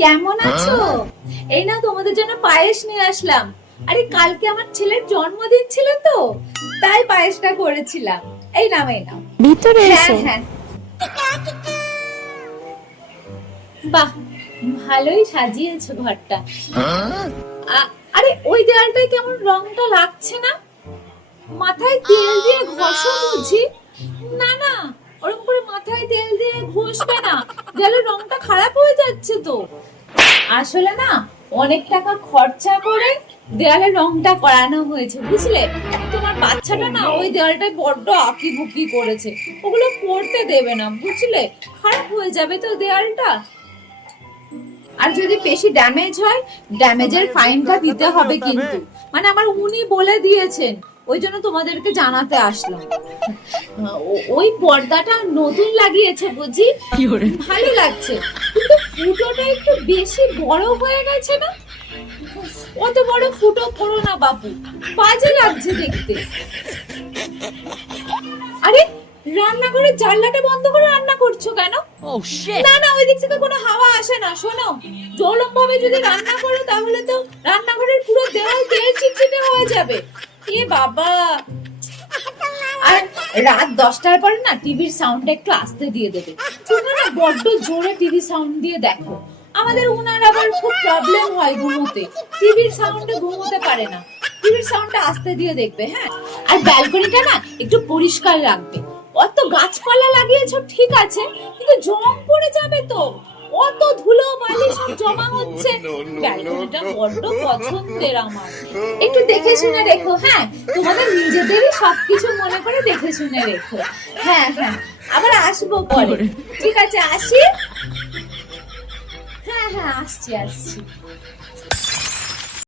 কেমন আছো? এই না তোমাদের জন্য পায়েস নিয়ে আসলাম। আরে কালকে আমার ছেলের জন্মদিন ছিল তো, তাই পায়েসটা করেছিলাম। এই নাও এই নাও। ভিতরে হ্যাঁ এসো। হ্যাঁ, বাহ, ভালোই সাজিয়েছো ঘরটা। আরে ওই দেয়ালটায় কেমন রংটা লাগছে না? মাথায় তেল দিয়ে ঘষো বুঝি? না না, ওরকম করে মাথায় তেল দিয়ে ঘষবে না, দেয়ালের রংটা খারাপ হয়ে যাচ্ছে তো। আসলে না, অনেক টাকা খরচা করে দেয়ালের রংটা করানো হয়েছে, বুঝলে? তোমার বাচ্চাটা না ওই দেয়ালটায় বড্ড আঁকিবুকি করেছে, ওগুলো করতে দেবে না, বুঝলে? খারাপ হয়ে যাবে তো দেয়ালটা। আর যদি বেশি ড্যামেজ হয়, ড্যামেজের ফাইনটা দিতে হবে কিন্তু। মানে আমার উনি বলে দিয়েছেন, ওই জন্য তোমাদেরকে জানাতে আসলাম। ওই পর্দাটা নতুন লাগিয়েছে বুঝি, ভালো লাগছে, কিন্তু ফুটোটা একটু বেশি বড় হয়ে গেছে না? অত বড় ফুটো করো না বাবু, বাজে লাগছে দেখতে। আরে রান্নাঘরের জানলাটা বন্ধ করে রান্না করছো কেন? না না, ওই দিক থেকে কোনো হাওয়া আসে না। শোনো, জলম ভাবে যদি রান্না করো তাহলে তো রান্নাঘরের পুরো দেওয়াল তেল চিটচিটে হয়ে যাবে। এ বাবা। আর রাত 10টার পরে না টিভির সাউন্ডটা একটু আস্তে দিয়ে দেবে। তোমরা না বড্ড জোরে টিভি সাউন্ড দিয়ে দেখো। আমাদের উনার আবার খুব প্রবলেম হয় ঘুমোতে, টিভির সাউন্ডে ঘুমোতে পারে না। টিভির সাউন্ডটা আস্তে দিয়ে দেখবে, হ্যাঁ? আর ব্যালকনিটা না একটু পরিষ্কার রাখবে। অত গাছপালা লাগিয়েছো ঠিক আছে, কিন্তু জং পড়ে যাবে তো। অত ধুলো বালি সব জমা হচ্ছে। ব্যালকনিটা বড্ড পছন্দের আমার। একটু দেখে শুনে রেখো, হ্যাঁ? তোমাদের নিজেদেরই সবকিছু মনে করে দেখে শুনে রেখো। হ্যাঁ হ্যাঁ, আবার আসবো পরে। ঠিক আছে, আসি। হ্যাঁ হ্যাঁ, আসছি আসছি।